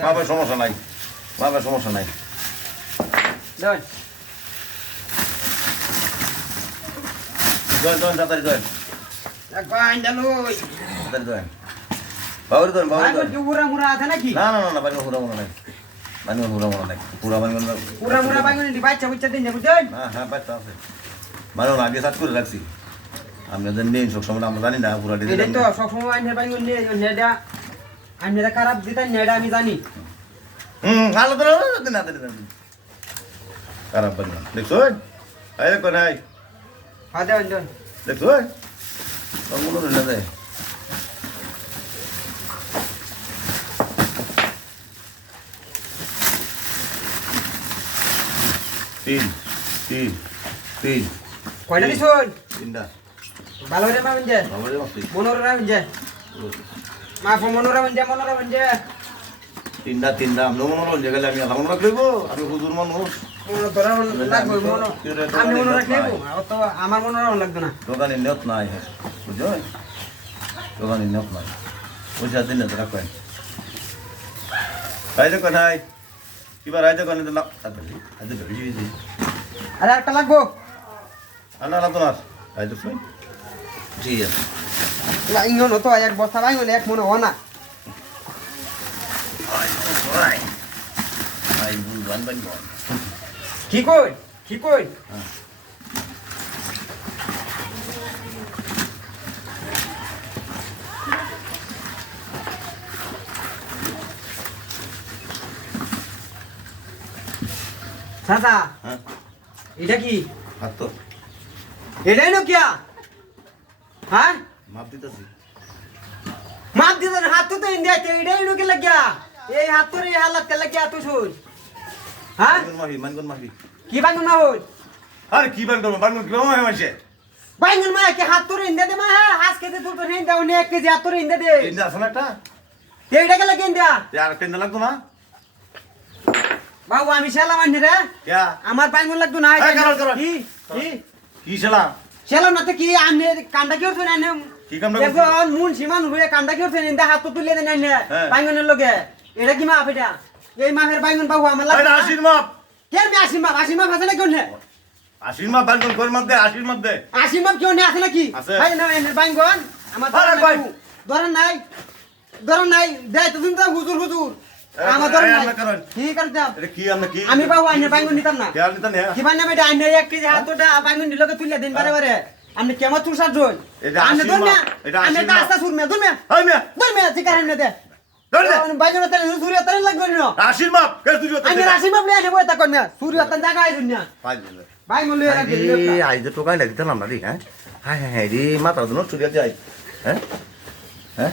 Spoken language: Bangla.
বাবার সমস্যা নাই। বাবার সমস্যা নাই। জয়েন জয়েন তাড়াতাড়ি জয়েন তাড়াতাড়ি জয়েন বাবুর জয়েন বাবুর জয়েন না না না না বাড়ি হুরা মনে নাই। বাড়ি হুরা মনে নাই। পুরা বাড়ি মুড়া বাইগুন দি বাচ্চা বুচ্চা দিন বুঝছেন হ্যাঁ হ্যাঁ বাচ্চা আছে। মানে আগে সাত করে রাখছি। আমি ওদের নেই সব সময় আমরা জানি না পুরা এটাই তো নেডা আইনেরা খারাপ দিতেন নেডা আমি জানি। হুম আলাদা না দিন খারাপ বানি দেখছ এই? কোন আই দেন দেন। দেখছ হলো না দেয় তিন তিন তিন। কয়টা দিছুন তিনটা। ভালো করে মাবেন যে? বাবারে মাসি মনোরা মাবেন যে। মা মনোরা মাবেন যে মনোরা মাবেন যে তিনটা তিনটা আমি মনে হলো যে গেলে আমি হুজুর মানুষ। মনো মনো আমি মনো রাখলে তো আমার লাগবে না। দোকানে নিয়ত নাই বুঝছ? দোকানে নিয়ত নাই। পয়সা দিন না তোরা কয়েন রাইতে কোন কিবা রাইতে কোন বেশি আরে একটা লাগবো? আনা না তোমার। রাইতে শুন ঠিক আছে। বাইগুন তো এক বস্তা বাইগুন এক মনে হয় না। কি কই? কি কই? চাচা হ্যাঁ। এটা কি? হাত তো এটাই নো কিয়া হ্যাঁ? মাপ দিতেছি। মাপ দিতে হাত তো ইন্ডিয়া এটাই নো কি লাগিয়া। এই হাত তোর এই হালাত কে লাগিয়া তুই শুন। হ্যাঁ? মাহি মানগুন মাহি কি বাইগুন না হই আরে কি করব বানগুন কিলো হয় মাসে বাইগুন মা কি হাত তোর ইন্ডিয়া দে মা হ্যাঁ হাস খেতে তোর তো হিন্দা উনি এক কেজি হাত তোর ইন্ডিয়া দে তিনটা আছে না একটা? এইটা কে লাগে ইন্ডিয়া? আর তিনটা লাগতো না? বাবু আমি সেলাম আনি রে। আমার বাইগুন লাগতো না। কি? কি? কি ছেলা সেলাম না তো কি আমি কান্দা কি করছেন আনে কি কামটা? এখন মুন সীমান হয়ে কান্দা কি করছেন? ইন্দা হাত তো তুলে দেন আনে হ্যাঁ। বাইগুনের লগে। এটা কি মাপ এটা? এই মাপের বাইগুন বাবু আমার লাগে এটা আশির মাপ। কেন মে আশি মাপ? আশি মাপ আছে না কেউ নে? আশির মাপ বানগুন কোন মাপ দে? আশির মাপ দে। আশি মাপ কেউ নে আছে নাকি। ভাই না এনে বাইগুন আমার ধরেন নাই ধরেন নাই দে তো তুমি তো হুজুর হুজুর। আমার ধরেন নাই। কি করতে এটা কি আমরা কি আমি বাবু আইনে বাইগুন নিতাম না। নে? কি মানে বেটা আইনে এক কেজি হাতটা বাইগুন দিলকে তুলে দিন বারে বারে। আপনি কেমন তুল সাজুন এটা আইনে আশির আমি তো আস্তা সুর আশির ধর মাপ। সুরমে ধরমে ধর মিয়া ধরমে চিকার আইনে দে। ধর দে বাইগুন তারে সুরিয়া তারে লাগবে না আশির মাপ কে তুই আমি রাশি মাপ লিয়ে নেব তা কন্যা সুরিয়া তার জায়গা আইজুন না বাইগুন লিয়ে রাখি আই যে টোকাই লাগি দিলাম না রে হ্যাঁ? হ্যাঁ হ্যাঁ রে মাথা তো নষ্ট হয়ে যায় হ্যাঁ? হ্যাঁ?